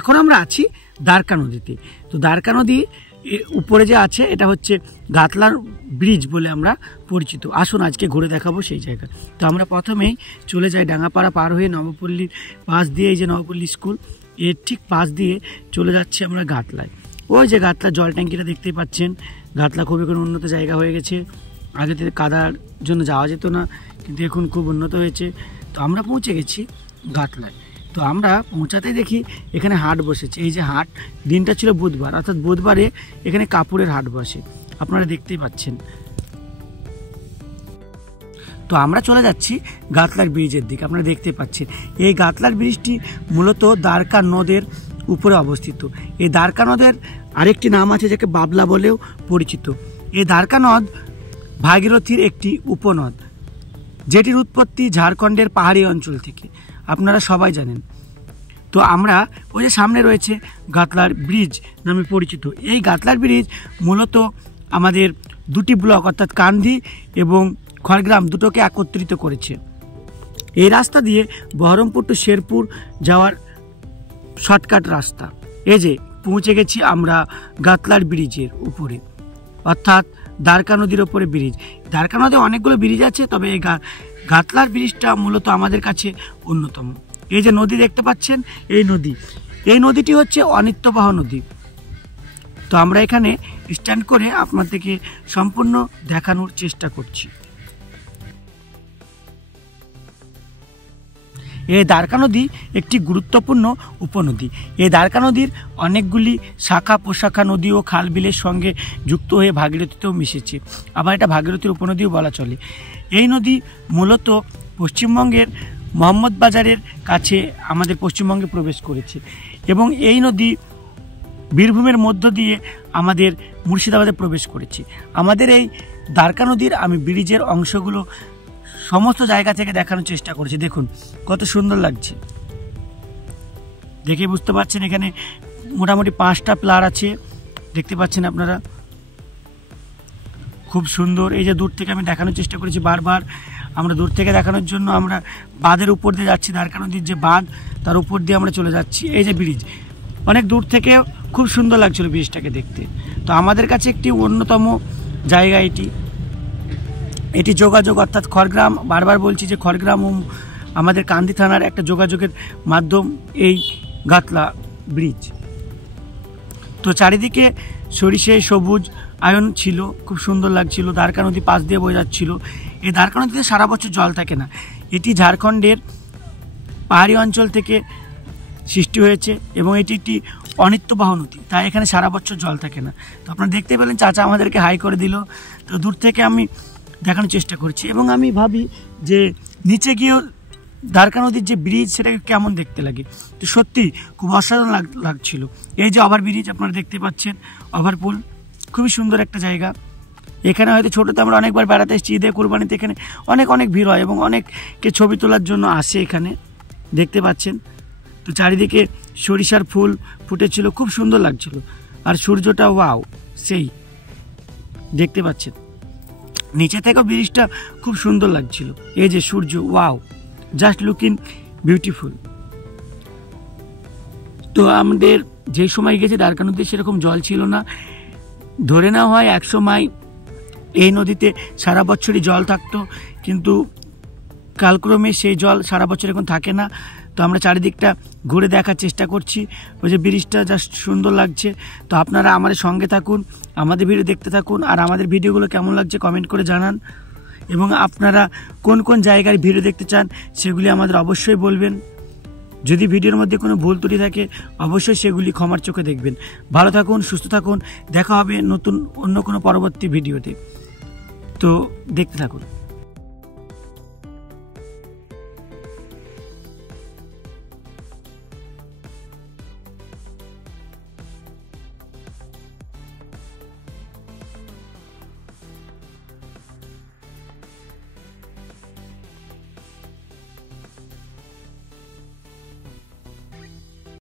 এখন আমরা আছি দ্বারকা নদীতে। তো দ্বারকা নদী উপরে যে আছে এটা হচ্ছে গাতলার ব্রিজ বলে আমরা পরিচিত। আসুন আজকে ঘুরে দেখাবো সেই জায়গা। তো আমরা প্রথমেই চলে যাই ডাঙ্গাপাড়া পার হয়ে নবপল্লীর পাশ দিয়ে, এই যে নবপল্লী স্কুল, এর ঠিক পাশ দিয়ে চলে যাচ্ছি আমরা গাতলায়। ওই যে গাতলা জল ট্যাঙ্কিটা দেখতেই পাচ্ছেন। গাতলা খুব এখন উন্নত জায়গা হয়ে গেছে। আগে থেকে কাদার জন্য যাওয়া যেত না, কিন্তু এখন খুব উন্নত হয়েছে। তো আমরা পৌঁছে গেছি গাতলায়। তো আমরা পৌঁছাতেই দেখি এখানে হাট বসেছে। এই যে হাট, দিনটা ছিল বুধবার, অর্থাৎ বুধবারে এখানে কাপড়ের হাট বসে, আপনারা দেখতেই পাচ্ছেন। তো আমরা চলে যাচ্ছি গাতলার ব্রিজের দিকে। আপনারা দেখতে পাচ্ছেন এই গাতলার ব্রিজটি মূলত দ্বারকা নদের উপরে অবস্থিত। এই দ্বারকা নদের আরেকটি নাম আছে যাকে বাবলা বলেও পরিচিত। এই দ্বারকা নদ ভাগীরথীর একটি উপনদ, যেটির উৎপত্তি ঝাড়খণ্ডের পাহাড়ি অঞ্চল থেকে, আপনারা সবাই জানেন। তো আমরা ওই যে সামনে রয়েছে গাতলার ব্রিজ নামে পরিচিত। এই গাতলার ব্রিজ মূলত আমাদের দুটি ব্লক অর্থাৎ কান্ধি এবং খড়গ্রাম দুটোকে একত্রিত করেছে। এই রাস্তা দিয়ে বহরমপুর টু শেরপুর যাওয়ার শর্টকাট রাস্তা। এই যে পৌঁছে গেছি আমরা গাতলার ব্রিজের উপরে, অর্থাৎ দ্বারকা নদীর ওপরে ব্রিজ। দ্বারকা নদে অনেকগুলো ব্রিজ আছে, তবে এই গাতলার ব্রিজটা মূলত আমাদের কাছে অন্যতম। এই যে নদী দেখতে পাচ্ছেন, এই নদীটি হচ্ছে অনিত্যবাহ নদী। তো আমরা এখানে স্ট্যান্ড করে আপনাদেরকে সম্পূর্ণ দেখানোর চেষ্টা করছি। এই দ্বারকা নদী একটি গুরুত্বপূর্ণ উপনদী। এই দ্বারকা নদীর অনেকগুলি শাখা প্রশাখা নদী ও খাল বিলের সঙ্গে যুক্ত হয়ে ভাগীরথীতেও মিশেছে। আবার এটা ভাগীরথীর উপনদীও বলা চলে। এই নদী মূলত পশ্চিমবঙ্গের মোহাম্মদবাজারের কাছে আমাদের পশ্চিমবঙ্গে প্রবেশ করেছে, এবং এই নদী বীরভূমের মধ্য দিয়ে আমাদের মুর্শিদাবাদে প্রবেশ করেছে। আমাদের এই দ্বারকা নদীর আমি ব্রিজের অংশগুলো সমস্ত জায়গা থেকে দেখানোর চেষ্টা করেছি। দেখুন কত সুন্দর লাগছে, দেখে বুঝতে পারছেন। এখানে মোটামুটি 5টা প্লার আছে, দেখতে পাচ্ছেন আপনারা, খুব সুন্দর। এই যে দূর থেকে আমি দেখানোর চেষ্টা করেছি বারবার। আমরা দূর থেকে দেখানোর জন্য আমরা বাঁধের উপর দিয়ে যাচ্ছি, দ্বারকা নদীর যে বাঁধ তার উপর দিয়ে আমরা চলে যাচ্ছি। এই যে ব্রিজ, অনেক দূর থেকে খুব সুন্দর লাগছিল ব্রিজটাকে দেখতে। তো আমাদের কাছে একটি অন্যতম জায়গা এটি যোগাযোগ, অর্থাৎ খড়গ্রাম, বারবার বলছি যে খড়গ্রাম ও আমাদের কান্দি থানার একটা যোগাযোগের মাধ্যম এই গাতলা ব্রিজ। তো চারিদিকে সরিষে সবুজ আয়ন ছিল, খুব সুন্দর লাগছিল। দ্বারকা নদী পাশ দিয়ে বয়ে যাচ্ছিল। এই দ্বারকা নদীতে সারা বছর জল থাকে না, এটি ঝাড়খণ্ডের পাহাড়ি অঞ্চল থেকে সৃষ্টি হয়েছে এবং এটি একটি অনিত্যবাহ নদী, তাই এখানে সারা বছর জল থাকে না। তো আপনারা দেখতে পেলেন চাচা আমাদেরকে হাই করে দিল। তো দূর থেকে আমি দেখানোর চেষ্টা করছি, এবং আমি ভাবি যে নিচে গিয়েও দ্বারকা নদীর যে ব্রিজ সেটাকে কেমন দেখতে লাগে। তো সত্যি খুব অসাধারণ লাগছিল। এই যে ওভার ব্রিজ আপনারা দেখতে পাচ্ছেন, ওভারপুল, খুবই সুন্দর একটা জায়গা। এখানে হয়তো ছোটোতে আমরা অনেকবার বেড়াতে এসেছি, ঈদে কোরবানিতে এখানে অনেক ভিড় হয় এবং অনেককে ছবি তোলার জন্য আসে এখানে, দেখতে পাচ্ছেন। তো চারিদিকে সরিষার ফুল ফুটেছিল, খুব সুন্দর লাগছিল। আর সূর্যটা ওয়াও, সেই দেখতে পাচ্ছেন। নিচে থেকেও ব্রিজটা খুব সুন্দর লাগছিল। এই যে সূর্য, ওয়াও, জাস্ট লুকিং বিউটিফুল। তো আমাদের যে সময় গেছে দ্বারকা নদীতে সেরকম জল ছিল না। ধরে নেওয়া হয় এক সময় এই নদীতে সারা বছরই জল থাকতো, কিন্তু কালক্রমে সেই জল সারা বছর এখন থাকে না। তো আমরা চারিদিকটা ঘুরে দেখার চেষ্টা করছি। ওই যে ব্রিজটা জাস্ট সুন্দর লাগছে। তো আপনারা আমাদের সঙ্গে থাকুন, আমাদের ভিডিও দেখতে থাকুন, আর আমাদের ভিডিওগুলো কেমন লাগছে কমেন্ট করে জানান, এবং আপনারা কোন কোন জায়গায় ভিডিও দেখতে চান সেগুলি আমাদের অবশ্যই বলবেন। যদি ভিডিওর মধ্যে কোনো ভুল ত্রুটি থাকে অবশ্যই সেগুলি ক্ষমার চোখে দেখবেন। ভালো থাকুন, সুস্থ থাকুন, দেখা হবে নতুন অন্য কোনো পরবর্তী ভিডিওতে। তো দেখতে থাকুন।